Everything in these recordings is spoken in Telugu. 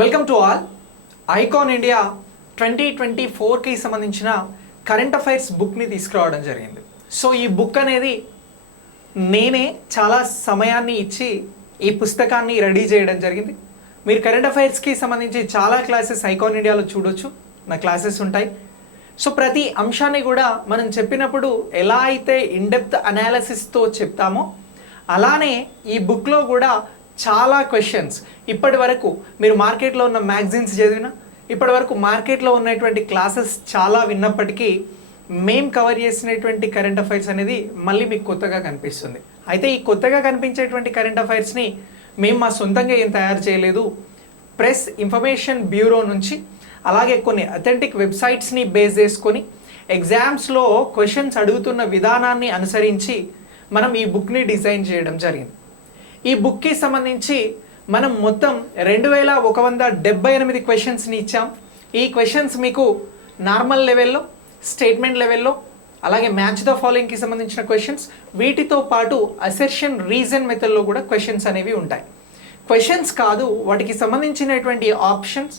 Welcome to all. Icon India 2024కి సంబంధించిన కరెంట్ అఫైర్స్ బుక్ని తీసుకురావడం జరిగింది. సో ఈ బుక్ అనేది నేనే చాలా సమయాన్ని ఇచ్చి ఈ పుస్తకాన్ని రెడీ చేయడం జరిగింది. మీరు కరెంట్ అఫైర్స్కి సంబంధించి చాలా క్లాసెస్ ఐకాన్ ఇండియాలో చూడొచ్చు, నా క్లాసెస్ ఉంటాయి. సో ప్రతి అంశాన్ని కూడా మనం చెప్పినప్పుడు ఎలా అయితే ఇన్డెప్త్ అనాలిసిస్తో చెప్తామో అలానే ఈ బుక్లో కూడా చాలా క్వశ్చన్స్ ఇప్పటి వరకు మీరు మార్కెట్లో ఉన్న మ్యాగజైన్స్ చదివినా, ఇప్పటి వరకు మార్కెట్లో ఉన్నటువంటి క్లాసెస్ చాలా విన్నప్పటికీ మేము కవర్ చేసినటువంటి కరెంట్ అఫైర్స్ అనేది మళ్ళీ మీకు కొత్తగా కనిపిస్తుంది. అయితే ఈ కొత్తగా కనిపించేటువంటి కరెంట్ అఫైర్స్ని మేము మా సొంతంగా ఏం తయారు చేయలేదు. ప్రెస్ ఇన్ఫర్మేషన్ బ్యూరో నుంచి అలాగే కొన్ని అథెంటిక్ వెబ్సైట్స్ని బేస్ చేసుకొని ఎగ్జామ్స్లో క్వశ్చన్స్ అడుగుతున్న విధానాన్ని అనుసరించి మనం ఈ బుక్ని డిజైన్ చేయడం జరిగింది. ఈ బుక్కి సంబంధించి మనం మొత్తం 2178 క్వశ్చన్స్ని ఇచ్చాం. ఈ క్వశ్చన్స్ మీకు నార్మల్ లెవెల్లో, స్టేట్మెంట్ లెవెల్లో, అలాగే మ్యాచ్ ద ఫాలోయింగ్కి సంబంధించిన క్వశ్చన్స్, వీటితో పాటు అసెర్షన్ రీజన్ మెథడ్లో కూడా క్వశ్చన్స్ అనేవి ఉంటాయి. క్వశ్చన్స్ కాదు, వాటికి సంబంధించినటువంటి ఆప్షన్స్,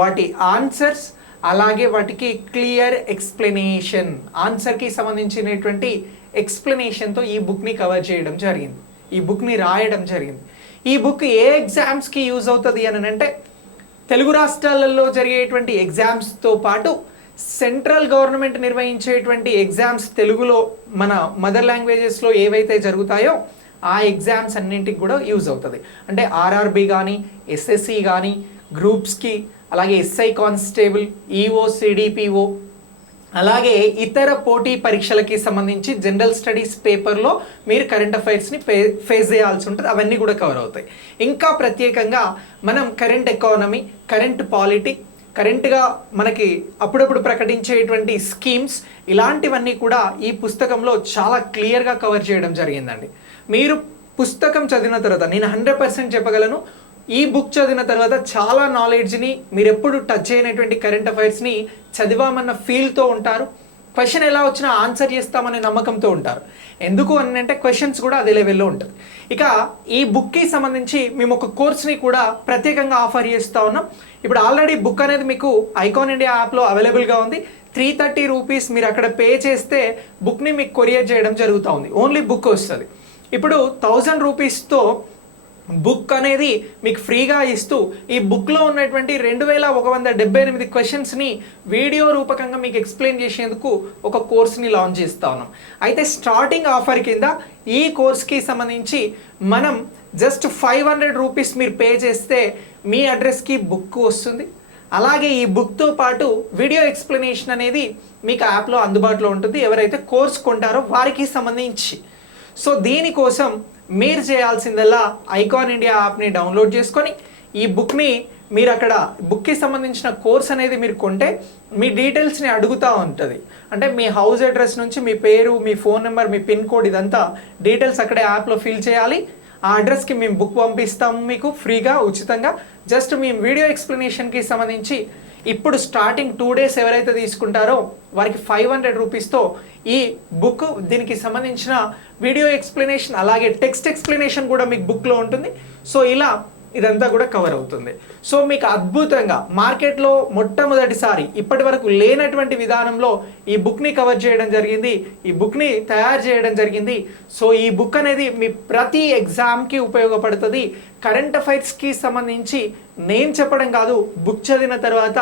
వాటి ఆన్సర్స్, అలాగే వాటికి క్లియర్ ఎక్స్ప్లెనేషన్, ఆన్సర్కి సంబంధించినటువంటి ఎక్స్ప్లెనేషన్తో ఈ బుక్ని కవర్ చేయడం జరిగింది, ఈ బుక్ని రాయడం జరిగింది. ఈ బుక్ ఏ ఎగ్జామ్స్కి యూజ్ అవుతుంది అని అంటే తెలుగు రాష్ట్రాలలో జరిగేటువంటి ఎగ్జామ్స్తో పాటు సెంట్రల్ గవర్నమెంట్ నిర్వహించేటువంటి ఎగ్జామ్స్ తెలుగులో మన మదర్ లాంగ్వేజెస్లో ఏవైతే జరుగుతాయో ఆ ఎగ్జామ్స్ అన్నింటికి కూడా యూజ్ అవుతుంది. అంటే ఆర్ఆర్బి కానీ, ఎస్ఎస్సి కానీ, గ్రూప్స్కి, అలాగే ఎస్ఐ కానిస్టేబుల్, ఈఓ, సిడిపిఓ, అలాగే ఇతర పోటీ పరీక్షలకి సంబంధించి జనరల్ స్టడీస్ పేపర్లో మీరు కరెంట్ అఫైర్స్ని ఫేస్ చేయాల్సి ఉంటుంది. అవన్నీ కూడా కవర్ అవుతాయి. ఇంకా ప్రత్యేకంగా మనం కరెంట్ ఎకానమీ, కరెంట్ పాలిటీ, కరెంట్గా మనకి అప్పుడప్పుడు ప్రకటించేటువంటి స్కీమ్స్, ఇలాంటివన్నీ కూడా ఈ పుస్తకంలో చాలా క్లియర్గా కవర్ చేయడం జరిగిందండి. మీరు పుస్తకం చదివిన తర్వాత నేను 100% చెప్పగలను, ఈ బుక్ చదివిన తర్వాత చాలా నాలెడ్జ్ని, మీరు ఎప్పుడు టచ్ చేయనటువంటి కరెంట్ అఫైర్స్ని చదివామన్న ఫీల్తో ఉంటారు. క్వశ్చన్ ఎలా వచ్చినా ఆన్సర్ చేస్తామనే నమ్మకంతో ఉంటారు. ఎందుకు అని అంటే క్వశ్చన్స్ కూడా అదే లెవెల్లో ఉంటుంది. ఇక ఈ బుక్కి సంబంధించి మేము ఒక కోర్స్ని కూడా ప్రత్యేకంగా ఆఫర్ చేస్తూ ఉన్నాం. ఇప్పుడు ఆల్రెడీ బుక్ అనేది మీకు ఐకాన్ ఇండియా యాప్లో అవైలబుల్గా ఉంది. 330 రూపీస్ మీరు అక్కడ పే చేస్తే బుక్ని మీకు కొరియర్ చేయడం జరుగుతూ ఉంది. ఓన్లీ బుక్ వస్తుంది. ఇప్పుడు 1000 రూపీస్తో బుక్ అనేది మీకు ఫ్రీగా ఇస్తూ ఈ బుక్లో ఉన్నటువంటి 2178 క్వశ్చన్స్ని వీడియో రూపకంగా మీకు ఎక్స్ప్లెయిన్ చేసేందుకు ఒక కోర్స్ని లాంచ్ చేస్తూ ఉన్నాం. అయితే స్టార్టింగ్ ఆఫర్ కింద ఈ కోర్స్కి సంబంధించి మనం జస్ట్ 500 రూపీస్ మీరు పే చేస్తే మీ అడ్రస్కి బుక్ వస్తుంది. అలాగే ఈ బుక్తో పాటు వీడియో ఎక్స్ప్లెనేషన్ అనేది మీకు యాప్లో అందుబాటులో ఉంటుంది, ఎవరైతే కోర్స్ కొంటారో వారికి సంబంధించి. సో దీనికోసం మీరు చేయాల్సిందల్లా ఐకాన్ ఇండియా యాప్ని డౌన్లోడ్ చేసుకొని ఈ బుక్ని మీరు అక్కడ బుక్కి సంబంధించిన కోర్స్ అనేది మీరు కొంటే మీ డీటెయిల్స్ని అడుగుతూ ఉంటుంది. అంటే మీ హౌస్ అడ్రస్ నుంచి మీ పేరు, మీ ఫోన్ నెంబర్, మీ పిన్ కోడ్, ఇదంతా డీటెయిల్స్ అక్కడే యాప్లో ఫిల్ చేయాలి. ఆ అడ్రస్కి మేము బుక్ పంపిస్తాము మీకు ఫ్రీగా, ఉచితంగా. జస్ట్ మేము వీడియో ఎక్స్ప్లెనేషన్కి సంబంధించి ఇప్పుడు స్టార్టింగ్ 2 days ఎవరైతే తీసుకుంటారో వారికి 500 రూపీస్తో ఈ బుక్, దీనికి సంబంధించిన వీడియో ఎక్స్ప్లెనేషన్, అలాగే టెక్స్ట్ ఎక్స్ప్లెనేషన్ కూడా మీకు బుక్లో ఉంటుంది. సో ఇలా ఇదంతా కూడా కవర్ అవుతుంది. సో మీకు అద్భుతంగా మార్కెట్లో మొట్టమొదటిసారి ఇప్పటి వరకు లేనటువంటి విధానంలో ఈ బుక్ని కవర్ చేయడం జరిగింది, ఈ బుక్ని తయారు చేయడం జరిగింది. సో ఈ బుక్ అనేది మీ ప్రతి ఎగ్జామ్కి ఉపయోగపడుతుంది. కరెంట్ అఫైర్స్కి సంబంధించి నేను చెప్పడం కాదు, బుక్ చదివిన తర్వాత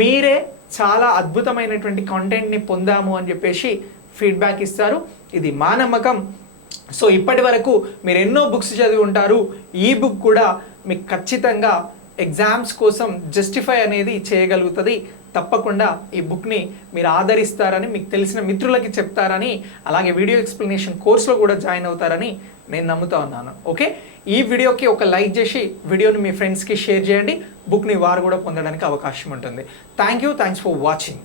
మీరే చాలా అద్భుతమైనటువంటి కంటెంట్ని పొందాము అని చెప్పేసి ఫీడ్బ్యాక్ ఇస్తారు. ఇది మా నమ్మకం. సో ఇప్పటి వరకు మీరు ఎన్నో బుక్స్ చదివి ఉంటారు. ఈ బుక్ కూడా మీకు ఖచ్చితంగా ఎగ్జామ్స్ కోసం జస్టిఫై అనేది చేయగలుగుతుంది. తప్పకుండా ఈ బుక్ని మీరు ఆదరిస్తారని, మీకు తెలిసిన మిత్రులకి చెప్తారని, అలాగే వీడియో ఎక్స్ప్లెనేషన్ కోర్స్లో కూడా జాయిన్ అవుతారని నేను నమ్ముతా ఉన్నాను. ఓకే, ఈ వీడియోకి ఒక లైక్ చేసి వీడియోని మీ ఫ్రెండ్స్కి షేర్ చేయండి. బుక్ని వారు కూడా పొందడానికి అవకాశం ఉంటుంది. Thanks for watching.